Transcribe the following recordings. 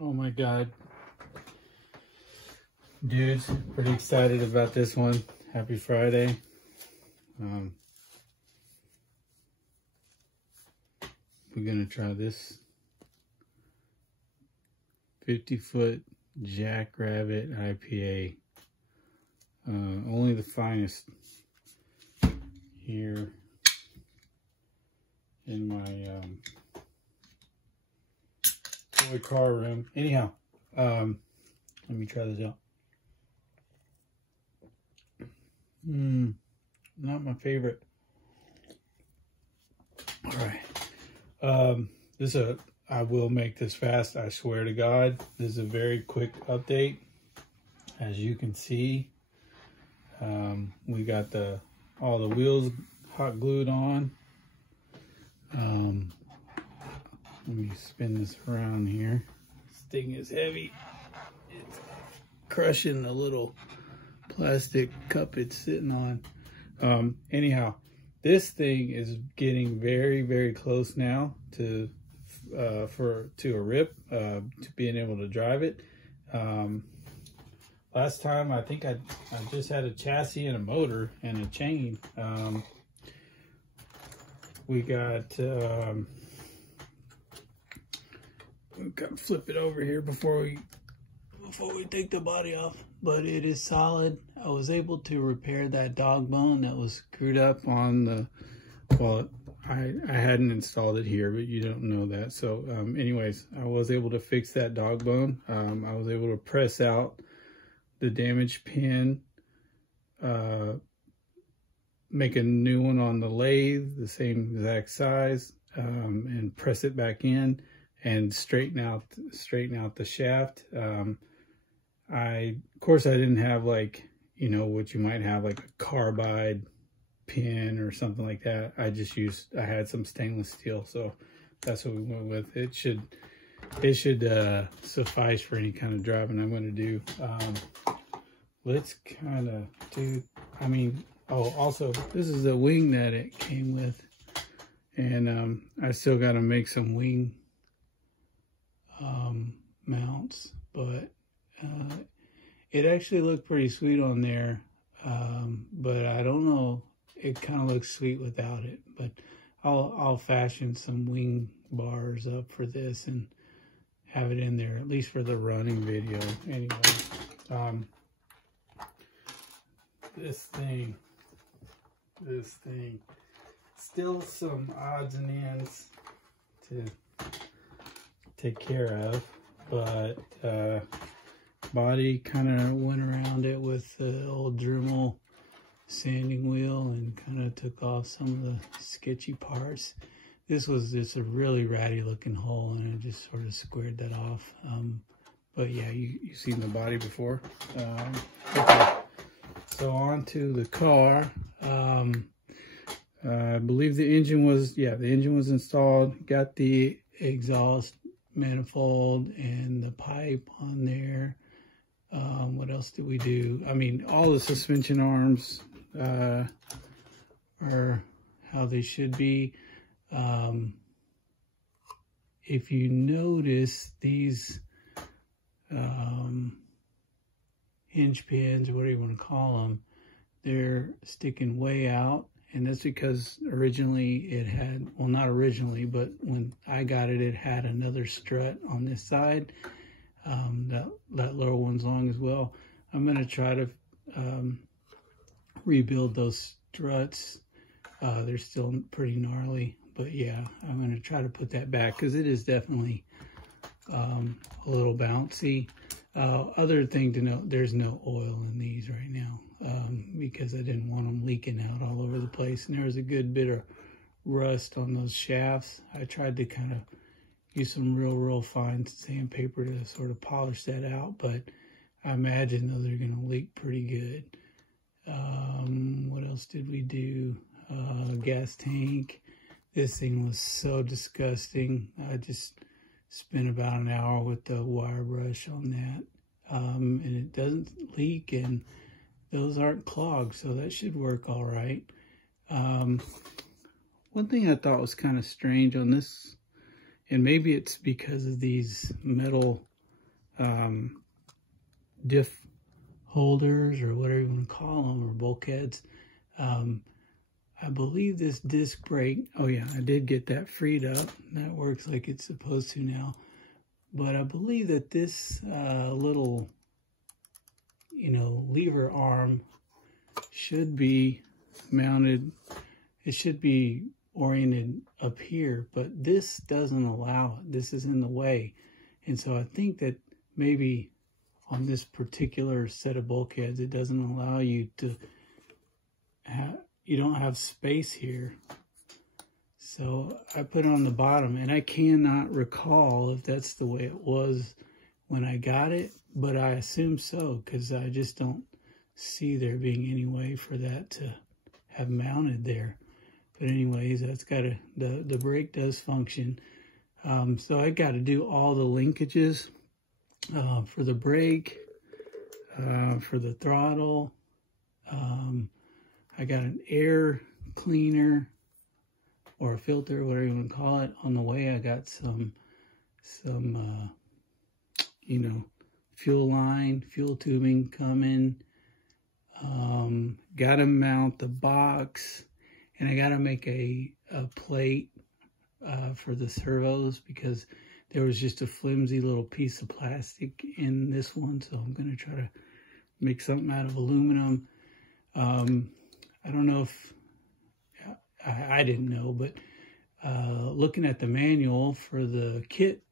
Oh my God. Dudes, pretty excited about this one. Happy Friday. We're gonna try this 50-foot Jackrabbit IPA. Only the finest here in my toy car room. Anyhow, let me try this out. Not my favorite. All right. I will make this fast. I swear to God, this is a very quick update. As you can see, we got all the wheels hot glued on. Let me spin this around here. This thing is heavy. It's crushing the little plastic cup it's sitting on. Anyhow, this thing is getting very, very close now to a rip, to being able to drive it. Last time I think I just had a chassis and a motor and a chain. We got flip it over here before we take the body off, but it is solid. I was able to repair that dog bone that was screwed up on the, well, I hadn't installed it here, but you don't know that. So anyways, I was able to fix that dog bone. I was able to press out the damaged pin, make a new one on the lathe, the same exact size, and press it back in and straighten out the shaft. Of course, I didn't have, like, you know, what you might have, like a carbide pin or something like that. I had some stainless steel, so that's what we went with. It should suffice for any kind of driving I'm going to do. Let's kind of do, also, this is the wing that it came with, and I still got to make some wing mounts, but it actually looked pretty sweet on there, but I don't know, it kind of looks sweet without it. But I'll fashion some wing bars up for this and have it in there, at least for the running video. Anyway, this thing, still some odds and ends to take care of, but body kind of went around it with the old Dremel sanding wheel and kind of took off some of the sketchy parts. This was just a really ratty looking hole, and I just sort of squared that off. But yeah, you've seen the body before. Okay. So on to the car. I believe the engine was installed. Got the exhaust manifold and the pipe on there. What else did we do? I mean, all the suspension arms are how they should be. If you notice, these hinge pins, or whatever you want to call them, they're sticking way out, and that's because originally it had, well, not originally, but when I got it, it had another strut on this side. That lower one's long as well. I'm going to try to rebuild those struts. They're still pretty gnarly, but yeah, I'm going to try to put that back because it is definitely a little bouncy. Other thing to note, there's no oil in these right now, because I didn't want them leaking out all over the place. And there was a good bit of rust on those shafts. I tried to kind of use some real fine sandpaper to sort of polish that out, but I imagine those are going to leak pretty good. What else did we do? Gas tank. This thing was so disgusting. I just spent about an hour with the wire brush on that, and it doesn't leak, and those aren't clogged, so that should work all right. One thing I thought was kind of strange on this, and maybe it's because of these metal diff holders, or whatever you want to call them, or bulkheads. I believe this disc brake, oh yeah, I did get that freed up. That works like it's supposed to now. But I believe that this little, you know, lever arm should be mounted. It should be oriented up here, but this doesn't allow it. This is in the way. And so I think that maybe on this particular set of bulkheads, it doesn't allow you to have, you don't have space here. So I put it on the bottom, and I cannot recall if that's the way it was when I got it, but I assume so, because I just don't see there being any way for that to have mounted there. But anyways, that's got to, the brake does function. So I got to do all the linkages for the brake, for the throttle. I got an air cleaner or a filter, whatever you want to call it. On the way, I got some you know, fuel line, fuel tubing coming. Got to mount the box, and I got to make a plate for the servos, because there was just a flimsy little piece of plastic in this one. So I'm going to try to make something out of aluminum. I don't know if, I didn't know, but looking at the manual for the kit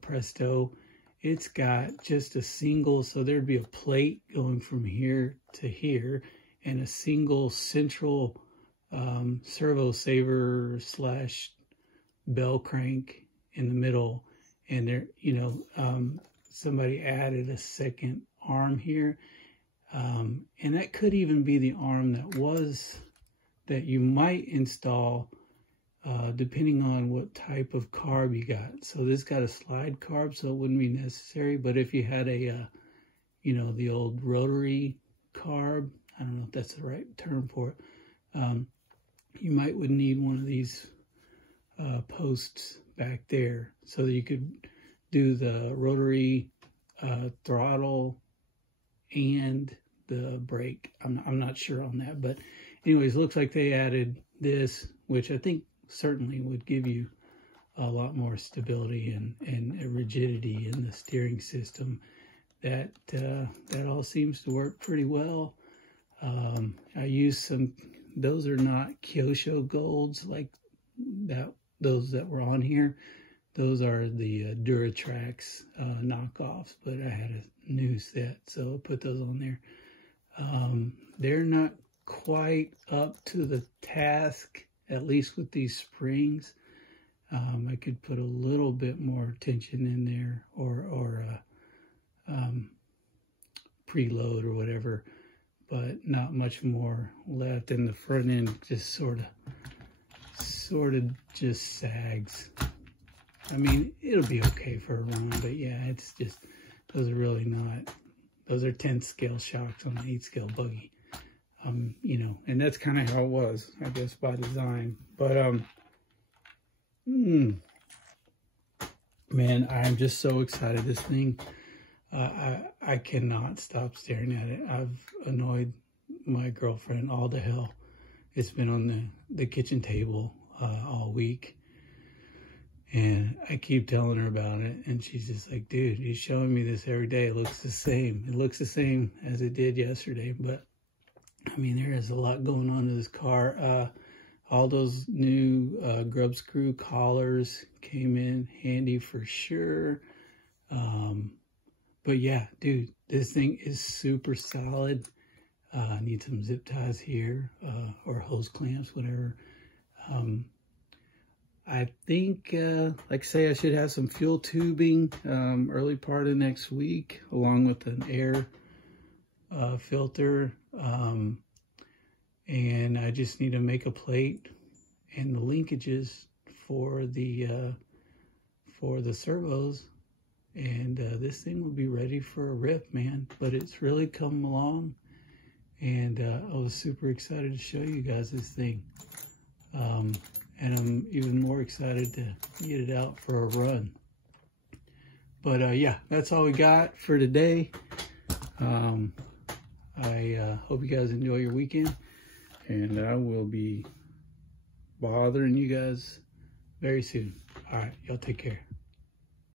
Presto, it's got just a single, so there'd be a plate going from here to here, and a single central servo saver slash bell crank in the middle. And there, you know, somebody added a second arm here. And that could even be the arm that you might install depending on what type of carb you got. So this got a slide carb, so it wouldn't be necessary. But if you had a, you know, the old rotary carb, I don't know if that's the right term for it, you would need one of these posts back there, so that you could do the rotary throttle and the brake. I'm not sure on that, but anyways, looks like they added this, which I think certainly would give you a lot more stability and rigidity in the steering system. That all seems to work pretty well. I used some, those are not Kyosho golds like that, those that were on here. Those are the Duratrax knockoffs, but I had a new set, so I put those on there. They're not quite up to the task, at least with these springs. I could put a little bit more tension in there, or preload or whatever, but not much more left. And the front end just sort of just sags. I mean, it'll be okay for a run, but yeah, it's just, those are really not, those are 10th scale shocks on an 8 scale buggy. You know, and that's kind of how it was, I guess, by design. But, man, I'm just so excited. This thing, I cannot stop staring at it. I've annoyed my girlfriend all to hell. It's been on the kitchen table all week. And I keep telling her about it, and she's just like, dude, you're showing me this every day. It looks the same. It looks the same as it did yesterday. But, I mean, there is a lot going on in this car. All those new grub screw collars came in handy for sure. But, yeah, dude, this thing is super solid. I need some zip ties here, or hose clamps, whatever. I think, like I say, I should have some fuel tubing early part of next week, along with an air filter. And I just need to make a plate and the linkages for the servos. And this thing will be ready for a rip, man. But it's really come along. And I was super excited to show you guys this thing. And I'm even more excited to get it out for a run. But yeah, that's all we got for today. I hope you guys enjoy your weekend, and I will be bothering you guys very soon. All right, y'all take care.